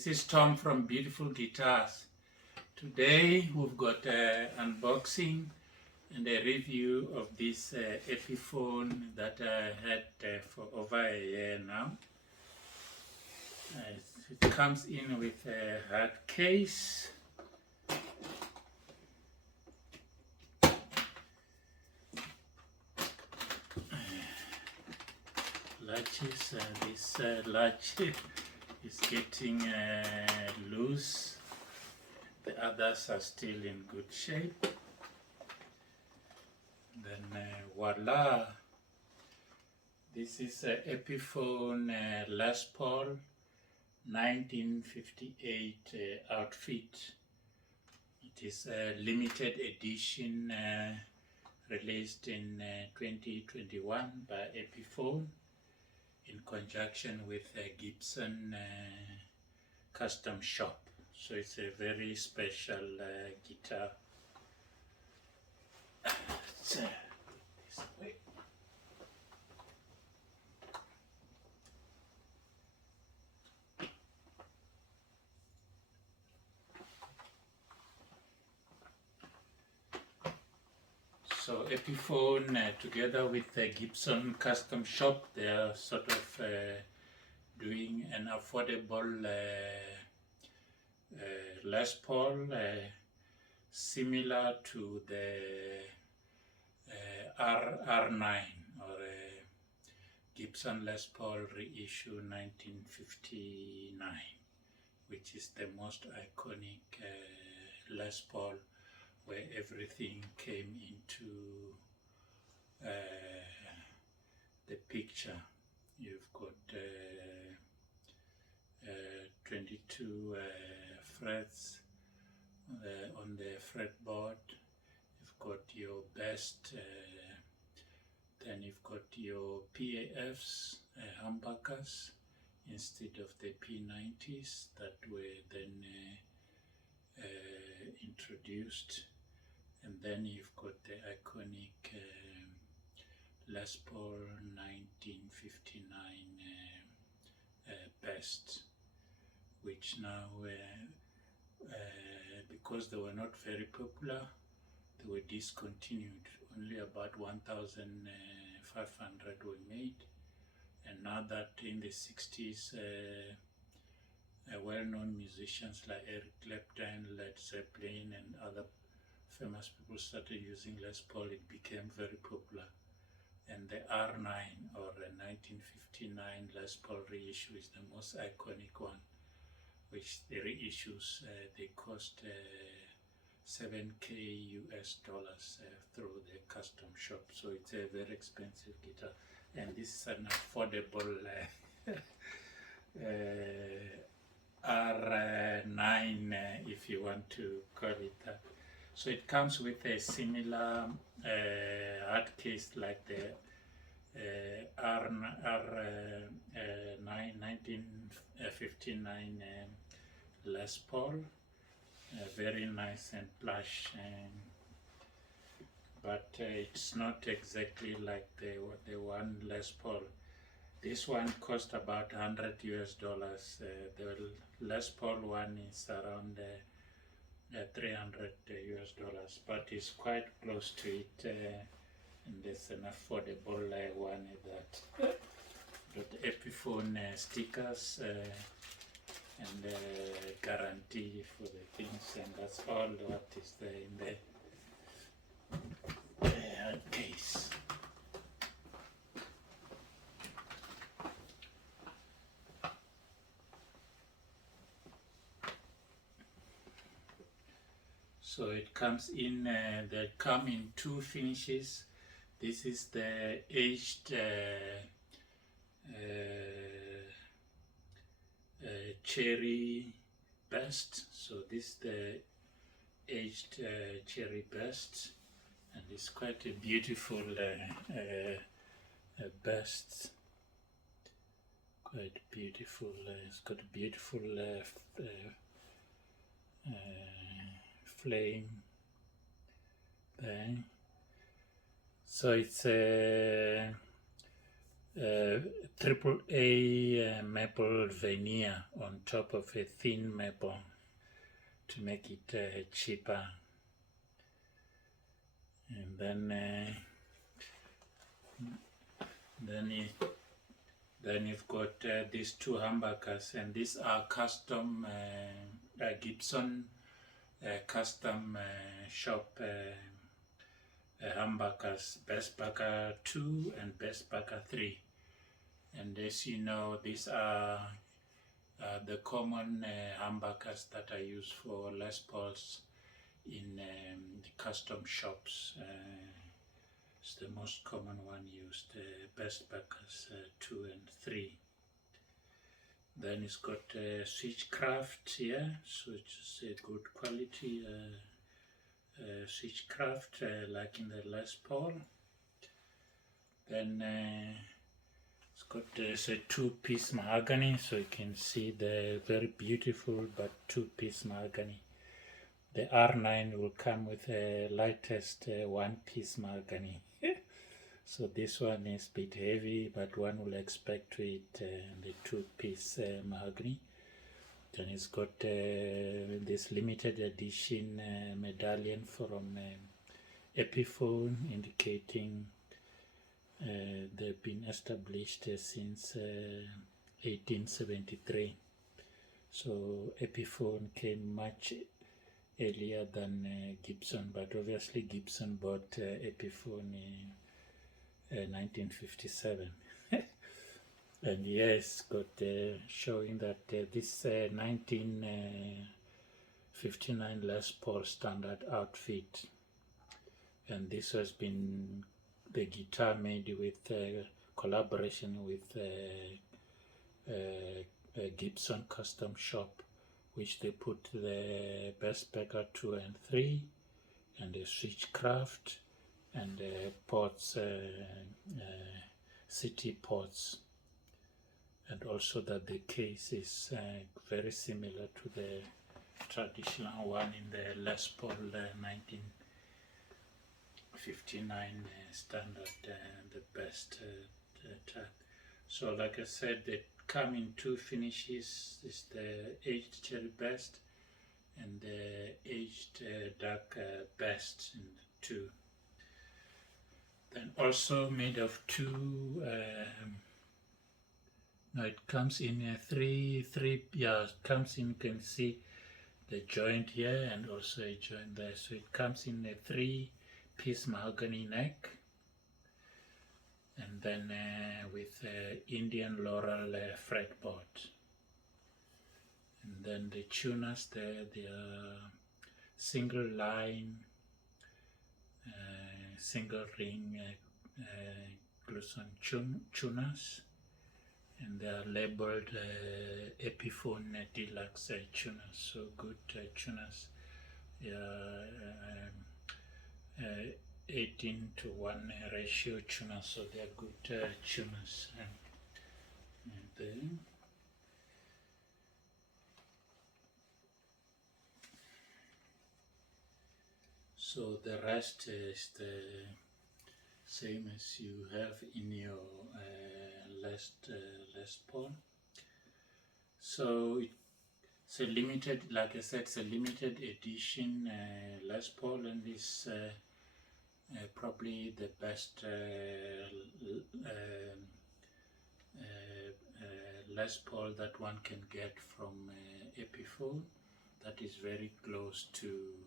This is Tom from Beautiful Guitars. Today we've got an unboxing and a review of this Epiphone that I had for over a year now. It comes in with a hard case. Latches, this latch is getting loose. The others are still in good shape. Then voila, this is Epiphone Les Paul 1958 outfit. It is a limited edition released in 2021 by Epiphone in conjunction with Gibson Custom Shop. So it's a very special guitar. This way. So Epiphone, together with Gibson Custom Shop, they are sort of doing an affordable Les Paul, similar to the R9 or Gibson Les Paul reissue 1959, which is the most iconic Les Paul, where everything came into the picture. You've got 22 frets on the fretboard. You've got your best, then you've got your PAFs, humbuckers, instead of the P90s that were then introduced. And then you've got the iconic Les Paul 1959 best, which now, because they were not very popular, they were discontinued. Only about 1,500 were made. And now that in the 60s, well-known musicians like Eric Clapton, Led Zeppelin, and other famous people started using Les Paul, it became very popular. And the R9 or the 1959 Les Paul reissue is the most iconic one, which the reissues, they cost $7,000 US through the custom shop. So it's a very expensive guitar. And this is an affordable R9, if you want to call it that. So it comes with a similar hard case like the R1959 Les Paul, very nice and plush, but it's not exactly like the one Les Paul. This one cost about $100 US. The Les Paul one is around $300 US, but it's quite close to it, and there's an affordable one that got Epiphone stickers and guarantee for the things, and that's all what is there in the case. So it comes in, they come in two finishes. This is the aged cherry best. So this is the aged cherry best, and it's quite a beautiful best. Quite beautiful. It's got a beautiful flame there. So it's a triple A maple veneer on top of a thin maple to make it cheaper. And then you've got these two humbuckers, and these are custom Gibson custom shop humbuckers, Best Bucker 2 and Best Bucker 3. And as you know, these are the common humbuckers that are used for Les Pauls in custom shops. It's the most common one used, Best Buckers 2 and 3. Then it's got switchcraft here, so it's a good quality switchcraft like in the Les Paul. Then it's got a two-piece mahogany, so you can see the very beautiful but two-piece mahogany. The R9 will come with the lightest one-piece mahogany. So this one is a bit heavy, but one will expect to it the two-piece mahogany. Then it's got this limited edition medallion from Epiphone, indicating they've been established since 1873. So Epiphone came much earlier than Gibson, but obviously Gibson bought Epiphone in 1957. And yes, got showing that this 1959 Les Paul standard outfit, and this has been the guitar made with collaboration with Gibson custom shop, which they put the Best Bucker 2 and 3 and the switchcraft and the ports, city ports, and also that the case is very similar to the traditional one in the Les Paul 1959 standard, the best type. So like I said, they come in two finishes. Is the aged cherry best and the aged dark best in two. Then also made of two. No, it comes in three. Yeah, it comes in. You can see the joint here and also a joint there. So it comes in a 3-piece mahogany neck, and then with Indian laurel fretboard. And then the tuners there, they are single line, single ring Gluson tuners, and they are labeled Epiphone Deluxe tuners, so good tuners. 18:1 ratio tuners, so they are good tuners. And then so the rest is the same as you have in your Les Paul. So it's a limited, like I said, it's a limited edition Les Paul, and is probably the best Les Paul that one can get from Epiphone. That is very close to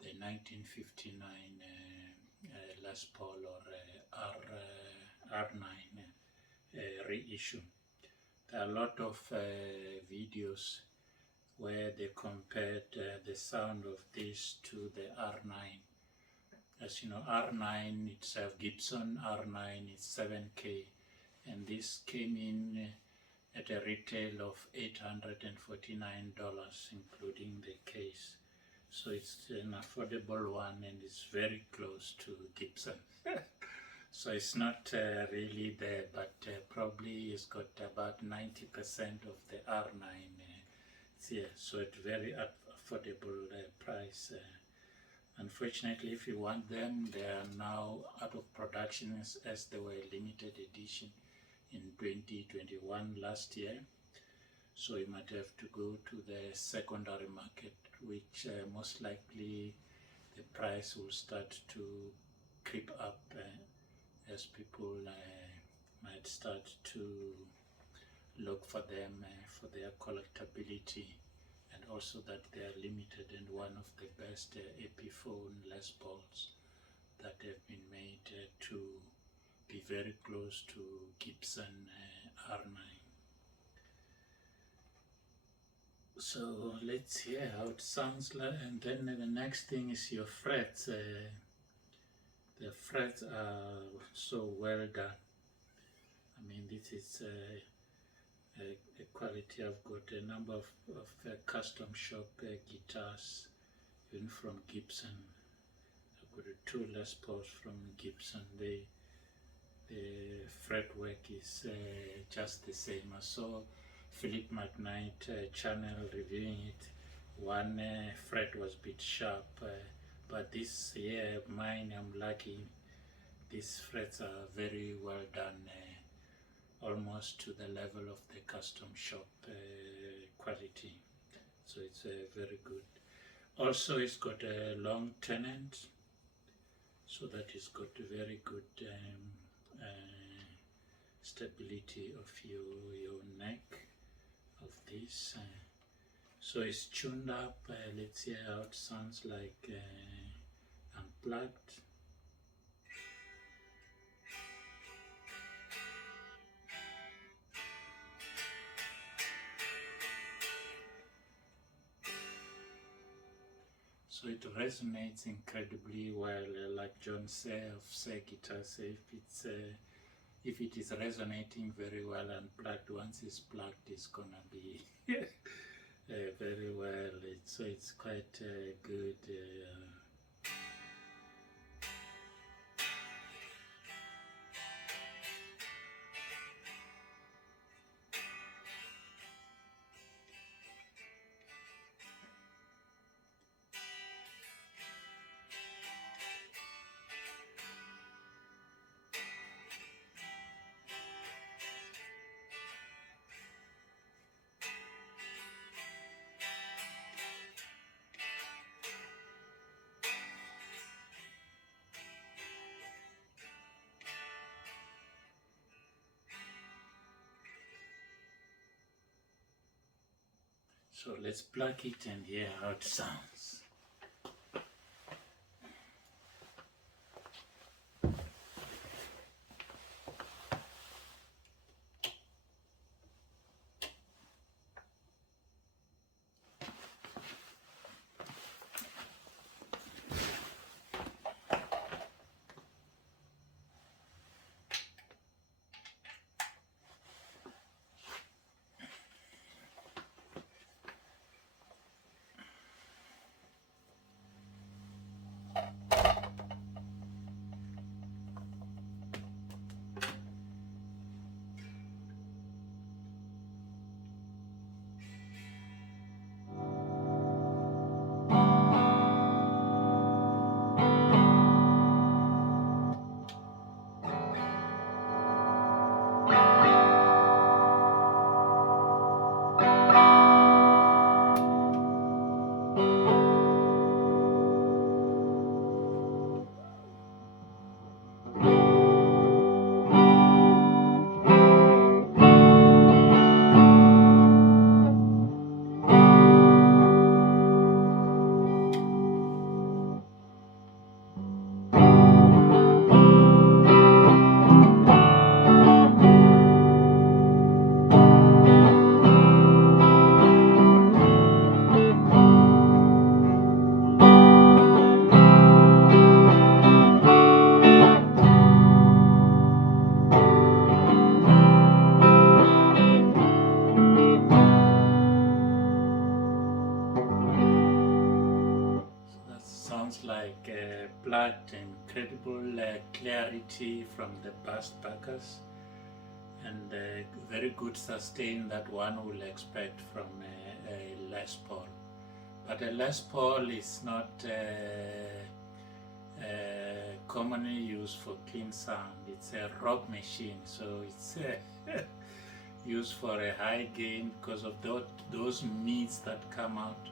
the 1959 Les Paul or R9 reissue. There are a lot of videos where they compared the sound of this to the R9. As you know, R9 itself, Gibson R9 is 7K, and this came in at a retail of $849, including the case. So it's an affordable one, and it's very close to Gibson. So it's not really there, but probably it's got about 90% of the R9 here. So it's very affordable price Unfortunately, if you want them, they are now out of production as they were limited edition in 2021 last year. So you might have to go to the secondary market, which most likely the price will start to creep up as people might start to look for them for their collectability, and also that they are limited and one of the best Epiphone Les Pauls that have been made to be very close to Gibson R9. So let's hear how it sounds like, and then the next thing is your frets. The frets are so well done. I mean, this is a quality. I've got a number of custom shop guitars, even from Gibson. I've got 2 Les Pauls from Gibson. The fretwork is just the same. I saw Philip McKnight channel reviewing it. One fret was a bit sharp, but this here, mine, I'm lucky. These frets are very well done, almost to the level of the custom shop quality. So it's very good. Also, it's got a long tenant, so that it's got a very good stability of your neck of this. So it's tuned up. Let's see how it sounds like unplugged. So it resonates incredibly well, like John Say of Say Guitars. If it is resonating very well unplugged, once it's plugged, it's gonna be very well. So it's quite good. So let's plug it and hear how it sounds. Sounds like plugged, incredible clarity from the bass backers, and very good sustain that one will expect from a Les Paul. But a Les Paul is not commonly used for clean sound. It's a rock machine, so it's used for a high gain because of those mids that come out,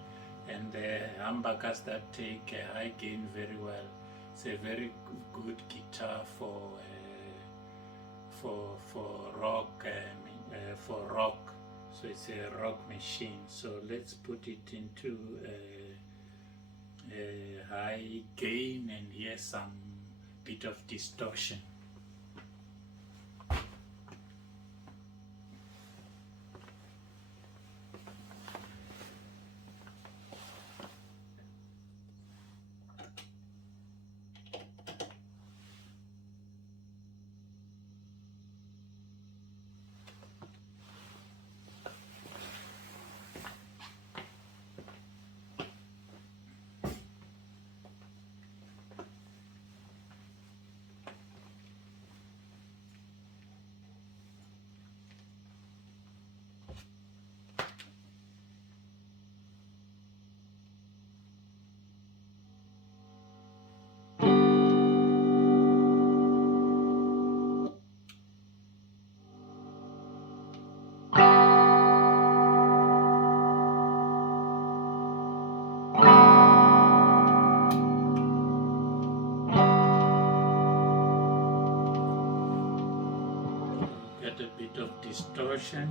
and the humbuckers that take a high gain very well. It's a very good guitar for rock, so it's a rock machine. So let's put it into a high gain and hear some bit of distortion. Get a bit of distortion.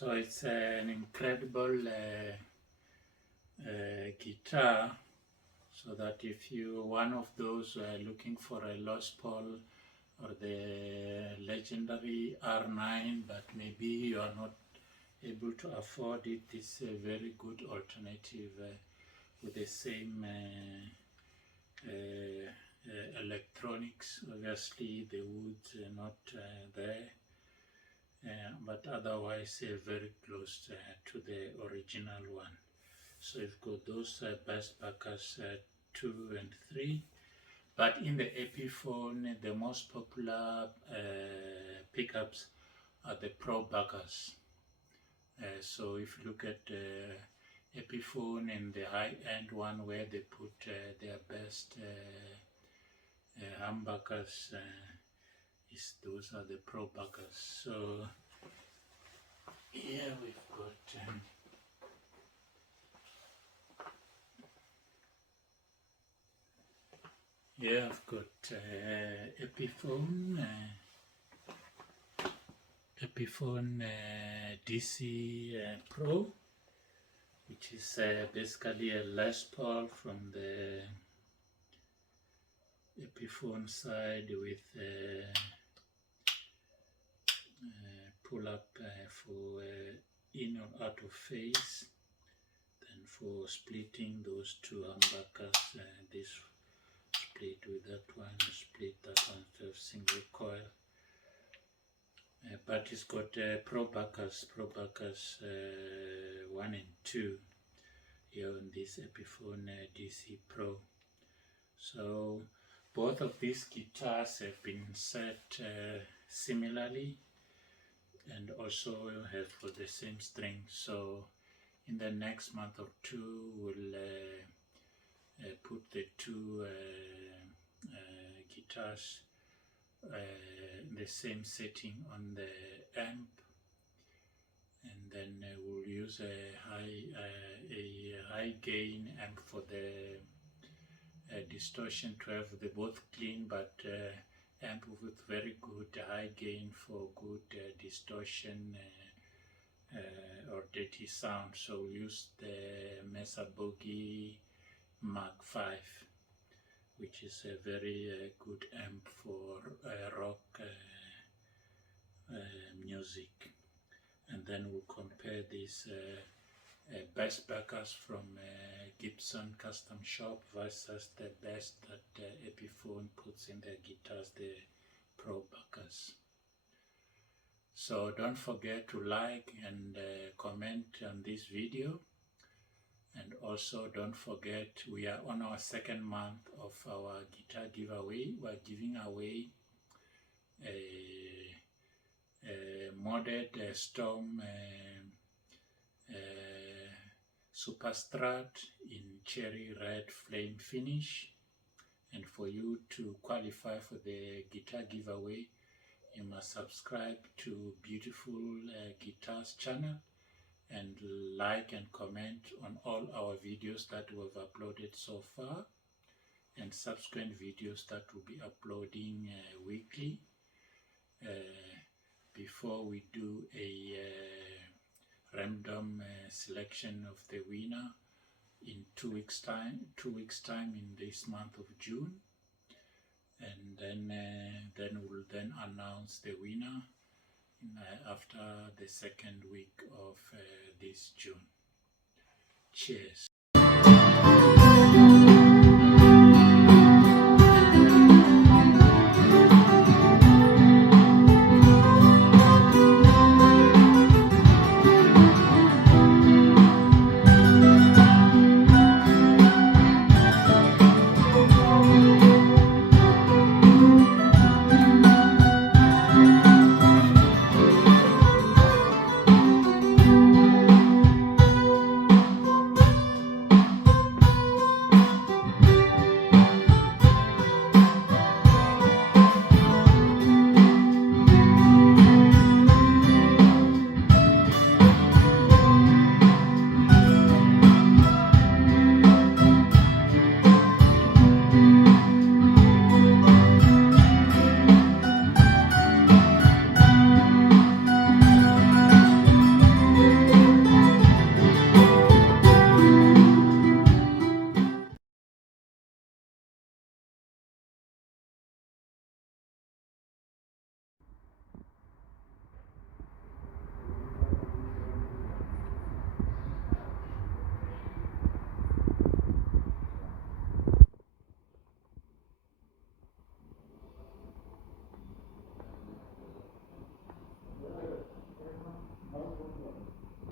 So it's an incredible guitar, so that if you one of those looking for a Les Paul or the legendary R9, but maybe you are not able to afford it, it's a very good alternative with the same electronics. Obviously the woods are not there, but otherwise very close to the original one. So you've got those bass backers 2 and 3. But in the Epiphone, the most popular pickups are the Pro backers. So if you look at Epiphone and the high-end one where they put their best humbuckers, those are the Pro backers. So here we've got here I've got Epiphone DC Pro, which is basically a Les Paul from the Epiphone side with pull up for in or out of phase, then for splitting those two humbuckers, this split with that one, split that one to have single coil. but it's got Pro Backers 1 and 2 here on this Epiphone DC Pro. So both of these guitars have been set similarly, and also have for the same string. So in the next month or two, we'll put the two guitars in the same setting on the amp, and then we'll use a high gain amp for the distortion to have the both clean but amp with very good high gain for good distortion or dirty sound. So we'll use the Mesa Boogie Mark 5, which is a very good amp for rock music. And then we'll compare these best backers from Gibson Custom Shop versus the best that Epiphone puts in their guitars, the Pro backers. So don't forget to like and comment on this video. And also don't forget, we are on our second month of our guitar giveaway. We're giving away a modded Storm Superstrat in cherry red flame finish. And for you to qualify for the guitar giveaway, you must subscribe to Beautiful Guitars channel and like and comment on all our videos that we've uploaded so far, and subsequent videos that we'll be uploading weekly. Before we do a random selection of the winner in 2 weeks time, in this month of June, and then we'll then announce the winner after the second week of this June. Cheers.